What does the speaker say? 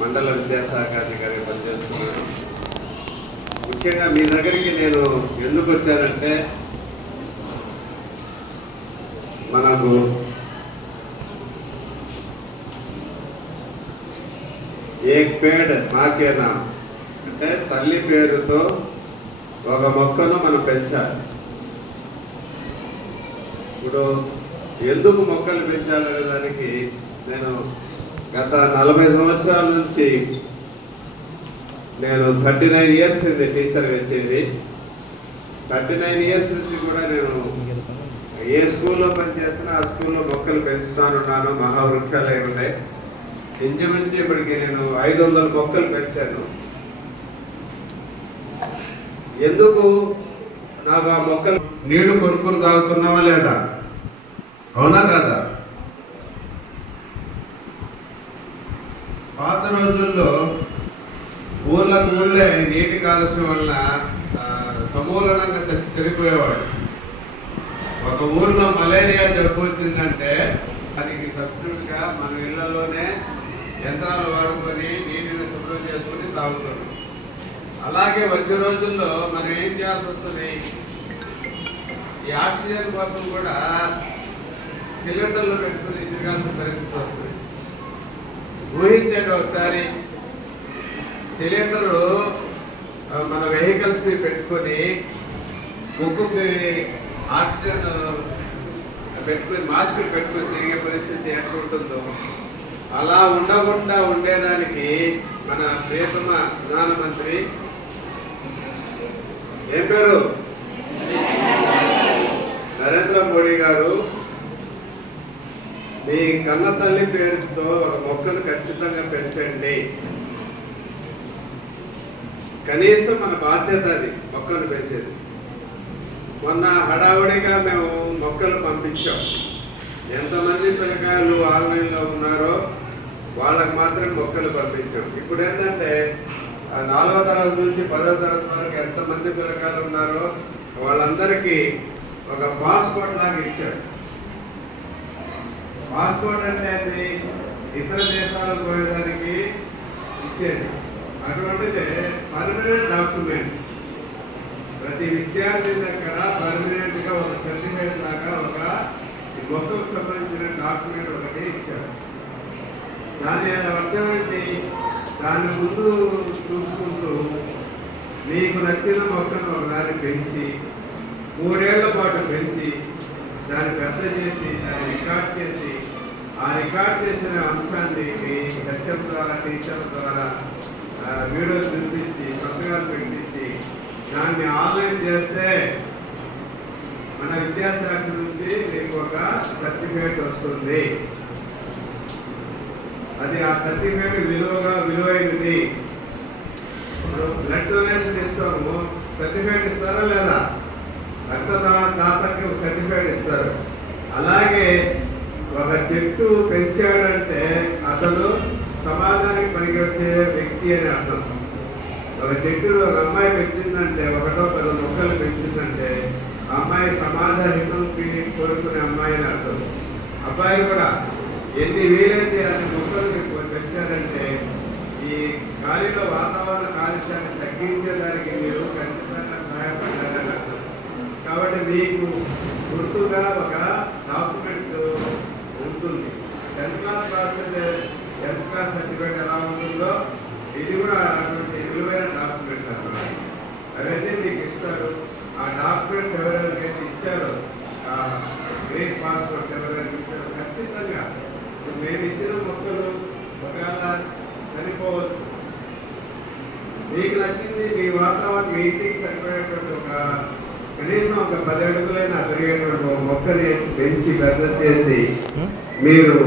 మండల విద్యాశాఖ అధికారి పనిచేస్తున్నాను. ముఖ్యంగా మీ దగ్గరికి నేను ఎందుకు వచ్చానంటే, మనకు ఏక్ పేడ్ మాకే నామ్ అంటే తల్లి పేరుతో ఒక మొక్కను మనం పెంచాలి. ఇప్పుడు ఎందుకు మొక్కలు పెంచాలనే దానికి నేను గత 40 సంవత్సరాల నుంచి నేను 39 ఇయర్స్ ఇది టీచర్గా చేరి 39 ఇయర్స్ నుంచి కూడా నేను ఏ స్కూల్లో పనిచేసినా ఆ స్కూల్లో మొక్కలు పెంచుతానున్నాను. మహావృక్షాలు అయి ఉన్నాయి. ఇంచుమించు ఇప్పటికి నేను 500 మొక్కలు పెంచాను. ఎందుకు నాకు ఆ మొక్కలు నీళ్లు కొనుక్కుని తాగుతున్నావా లేదా? అవునా కదా? పాత రోజుల్లో ఊళ్ళే నీటి కాలుష్యం వలన సమూలంగా చనిపోయేవాడు. ఒక ఊర్లో మలేరియా జబ్బు వచ్చిందంటే దానికి సబ్స్టిట్యూట్గా మన ఇళ్లలోనే యంత్రాలు వాడుకొని నీటిని శుభ్రం చేసుకుని తాగుతాం. అలాగే వచ్చే రోజుల్లో మనం ఏం చేయాల్సి వస్తుంది? ఈ ఆక్సిజన్ కోసం కూడా సిలిండర్లు పెట్టుకుని తిరగాల్సిన పరిస్థితి వస్తుంది. ఊహించండి ఒకసారి, సిలిండరు మన వెహికల్స్ పెట్టుకొని ముక్కుకి ఆక్సిజన్ పెట్టుకుని మాస్కులు పెట్టుకుని తిరిగే పరిస్థితి ఎట్లా ఉంటుందో అలా ఉండకుండా ఉండేదానికి మన ప్రియతమ ప్రధానమంత్రి ఏం పేరు నరేంద్ర మోడీ గారు మీ కన్న తల్లి పేరుతో ఒక మొక్కను ఖచ్చితంగా పెంచండి. కనీసం మన బాధ్యత అది, మొక్కను పెంచేది. మొన్న హడావుడిగా మేము మొక్కలు పంపించాం. ఎంతమంది పిల్లకాయలు ఆన్లైన్లో ఉన్నారో వాళ్ళకి మాత్రం మొక్కలు పంపించాం. ఇప్పుడు ఏంటంటే 4వ తరగతి నుంచి 10వ తరగతి వరకు ఎంతమంది పిల్లకాయలు ఉన్నారో వాళ్ళందరికీ ఒక పాస్పోర్ట్ లాగా ఇచ్చారు. పాస్పోర్ట్ అంటే అది ఇతర దేశాలకు పోయేదానికి ఇచ్చేది. అటువంటిదే పర్మనెంట్ డాక్యుమెంట్. ప్రతి విద్యార్థి దగ్గర పర్మనెంట్ గా ఒక సర్టిఫికేట్ లాగా ఒక మొక్కకు సంబంధించిన డాక్యుమెంట్ ఒకటి ఇచ్చారు. దాని అర్థమైంది, దాని ముందు చూసుకుంటూ మీకు నచ్చిన మొక్కను ఒకదాన్ని పెంచి 3 ఏళ్ల పాటు పెంచి దాన్ని పెద్ద చేసి దాన్ని రికార్డ్ చేసి ఆ రికార్డ్ చేసిన అంశాన్ని మీ హెచ్ఎం ద్వారా టీచర్ల ద్వారా వీడియో చూపించి సంతకాలు పెట్టించి దాన్ని ఆన్లైన్ చేస్తే మన విద్యాశాఖ నుంచి మీకు ఒక సర్టిఫికేట్ వస్తుంది. అది ఆ సర్టిఫికేట్ విలువైనది. ఇప్పుడు బ్లడ్ డొనేషన్ ఇస్తాము, సర్టిఫికేట్ ఇస్తారా లేదా? రక్తదాతకి ఒక సర్టిఫికేట్ ఇస్తారు. అలాగే ఒక చెట్టు పెంచాడంటే అతను సమాజానికి పనికి వచ్చే వ్యక్తి అని అర్థం. ఒక చెట్టును ఒక అమ్మాయి పెంచిందంటే, 1-10 మొక్కలు పెంచిందంటే అమ్మాయి సమాజ హితం కోరుకునే అమ్మాయి అని అర్థం. అబ్బాయి కూడా ఎన్ని వీలైతే అన్ని మొక్కలు పెంచారంటే ఈ గాలిలో వాతావరణ కాలుష్యాన్ని తగ్గించేదానికి మీరు ఖచ్చితంగా సహాయపడ్డారని అర్థం. కాబట్టి మీకు గుర్తుగా ఒక డాక్యుమెంట్ ఉంటుంది. 10th క్లాస్ రాస్తే 10th క్లాస్ సర్టిఫికేట్ ఎలా ఉంటుందో ఇది కూడా అటువంటి విలువైన డాక్యుమెంట్ అన్నమాట. అవన్నీ మీకు ఇస్తారు. ఆ డాక్యుమెంట్స్ ఎవరెవరికైతే ఇచ్చారో, ఆ గ్రీన్ పాస్పోర్ట్ ఎవరెవరికి ఇచ్చారో ఖచ్చితంగా మేము ఇచ్చిన మొక్కలు ఒకవేళ చనిపోవచ్చు. మీకు నచ్చింది మీ వాతావరణం మీ ఇంటికి సరిపడేటువంటి ఒక కనీసం ఒక 10 అడుగులైనా పెరిగేటువంటి మొక్కని పెంచి పెద్ద చేసి మీరు